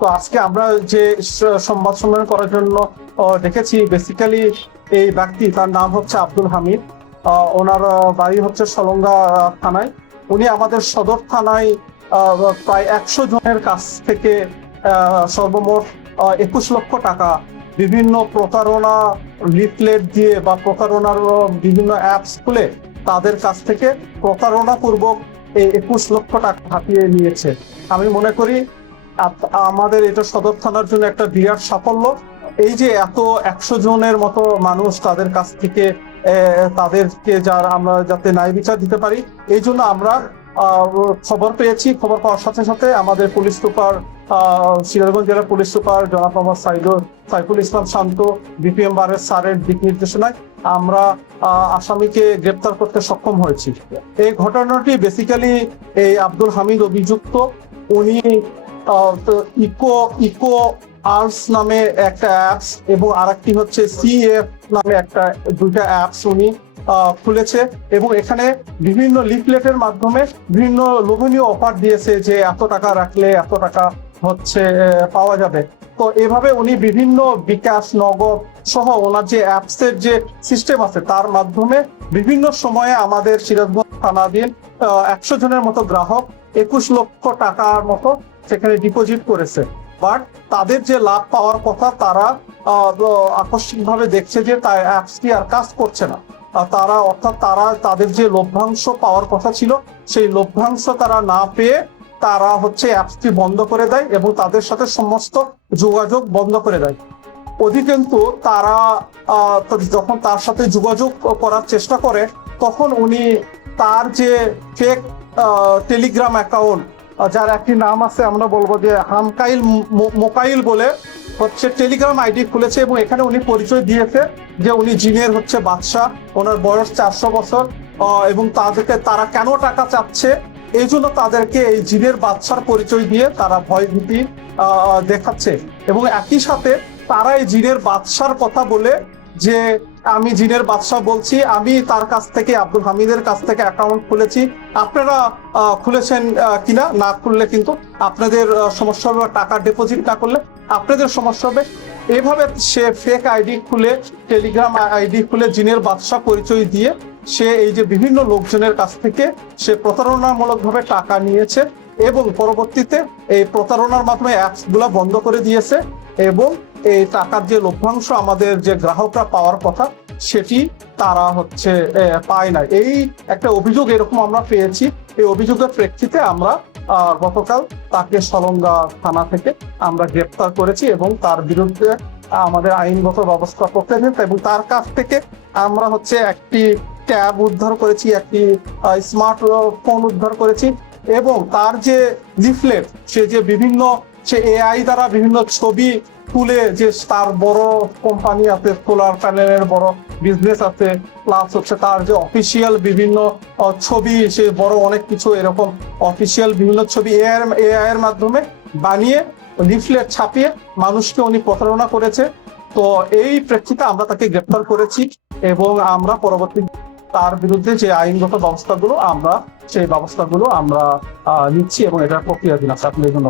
তো আজকে আমরা যে সংবাদ সম্মেলন করার জন্য দেখেছি, বেসিক্যালি এই ব্যক্তি, তার নাম হচ্ছে আব্দুল হামিদ। ওনার বাড়ি হচ্ছে সলঙ্গা থানায়। উনি আমাদের সদর থানায় প্রায় 100 জনের কাছ থেকে সর্বমোট 21 লক্ষ টাকা বিভিন্ন প্রতারণা লিফলেট দিয়ে বা প্রতারণার বিভিন্ন অ্যাপস খুলে তাদের কাছ থেকে প্রতারণাপূর্বক এই 21 লক্ষ টাকা হাতিয়ে নিয়েছে। আমি মনে করি আমাদের এটা সদর থানার জন্য একটা বিরাট সাফল্য। এই যে এত 100 জনের মতো মানুষ, তাদের কাছ থেকে তাদেরকে আমরা যাতে ন্যায় বিচার দিতে পারি, এই জন্য আমরা খবর পেয়েছি। খবর পাওয়ার সাথে সাথে আমাদের পুলিশ সুপার, সিরাজগঞ্জ জেলার পুলিশ সুপার জনাব মোহাম্মদ সাইফুল ইসলাম শান্ত, বিপিএম বারের স্যারের দিক নির্দেশনায় আমরা আসামিকে গ্রেপ্তার করতে সক্ষম হয়েছি। এই ঘটনাটি বেসিক্যালি এই আব্দুল হামিদ অভিযুক্ত, উনি ইকো আর্টস নামে একটা অ্যাপস এবং আরেকটি হচ্ছে সিএফ নামে দুইটা অ্যাপস উনি খুলেছে এবং এখানে বিভিন্ন লিফলেটের মাধ্যমে বিভিন্ন লোভনীয় অফার দিয়েছে যে এত টাকা রাখলে এত টাকা হচ্ছে পাওয়া যাবে। তো এভাবে উনি বিভিন্ন বিকাশ, নগদ সহ ওনার যে অ্যাপসের যে সিস্টেম আছে তার মাধ্যমে বিভিন্ন সময়ে আমাদের সিরাজগঞ্জ থানাধীন 100 জনের মতো গ্রাহক 21 লক্ষ টাকার মতো সেখানে ডিপোজিট করেছে। বাট তাদের যে লাভ পাওয়ার কথা, তারা আকস্মিকভাবে দেখছে যে অ্যাপসটি আর কাজ করছে না। তারা তাদের যে লভ্যাংশ পাওয়ার কথা ছিল, সেই লভ্যাংশ তারা না পেয়ে তারা হচ্ছে অ্যাপসটি বন্ধ করে দেয় এবং তাদের সাথে সমস্ত যোগাযোগ বন্ধ করে দেয়। অধিকন্তু তারা যখন তার সাথে যোগাযোগ করার চেষ্টা করে, তখন উনি তার যে ফেক টেলিগ্রাম অ্যাকাউন্ট, যার একটি নাম আছে, আমরা বলবো যে মোকাইল বলে হচ্ছে টেলিগ্রাম আইডি খুলেছে এবং এখানে উনি পরিচয় দিয়েছে যে উনি জিনের হচ্ছে বাদশা, ওনার বয়স 400 বছর এবং তারা কেন টাকা চাচ্ছে, এই জন্য তাদেরকে এই জিনের বাদশার পরিচয় দিয়ে তারা ভয়ভীতি দেখাচ্ছে। এবং একই সাথে তারা এই জিনের বাদশার কথা বলে যে আমি জিনের বাদশাহ বলছি, আমি তার কাছ থেকে, আব্দুল হামিদের কাছ থেকে অ্যাকাউন্ট খুলেছি, আপনারা খুলেছেন কিনা, না খুললে কিন্তু আপনাদের সমস্যা হবে, টাকা ডিপোজিট না করলে আপনাদের সমস্যা হবে। এইভাবে সে ফেক আইডি খুলে, টেলিগ্রাম আইডি খুলে জিনের বাদশাহ পরিচয় দিয়ে সে এই যে বিভিন্ন লোকজনের কাছ থেকে সে প্রতারণামূলকভাবে টাকা নিয়েছে এবং পরবর্তীতে এই প্রতারণার মাধ্যমে অ্যাপসগুলো বন্ধ করে দিয়েছে এবং এই টাকার যে লভ্যাংশ আমাদের যে গ্রাহকরা পাওয়ার কথা সেটি তারা হচ্ছে পায় না। এই একটা অভিযোগ এরকম আমরা পেয়েছি। এই অভিযোগের প্রেক্ষিতে আমরা গতকাল তাকে সলঙ্গা থানা থেকে আমরা গ্রেপ্তার করেছি এবং তার বিরুদ্ধে আমাদের আইনগত ব্যবস্থা করতে এবং তার কাছ থেকে আমরা হচ্ছে একটি ট্যাব উদ্ধার করেছি, একটি স্মার্টফোন উদ্ধার করেছি এবং তার যে লিফলেট, সে যে বিভিন্ন এআই দ্বারা বিভিন্ন ছবি তুলে, যে তার বড় কোম্পানি আছে, সোলার প্যানেলের বড় বিজনেস আছে, প্লাস হচ্ছে তার যে অফিসিয়াল বিভিন্ন ছবি, সে বড় অনেক কিছু এরকম অফিসিয়াল বিভিন্ন ছবি এআই এর মাধ্যমে বানিয়ে লিফলেট ছাপিয়ে মানুষকে উনি প্রতারণা করেছে। তো এই প্রেক্ষিতে আমরা তাকে গ্রেপ্তার করেছি এবং আমরা পরবর্তী তার বিরুদ্ধে যে আইনগত ব্যবস্থাগুলো সেই ব্যবস্থাগুলো আমরা নিচ্ছি এবং এটার প্রক্রিয়াধীন আছে। আপনার জন্য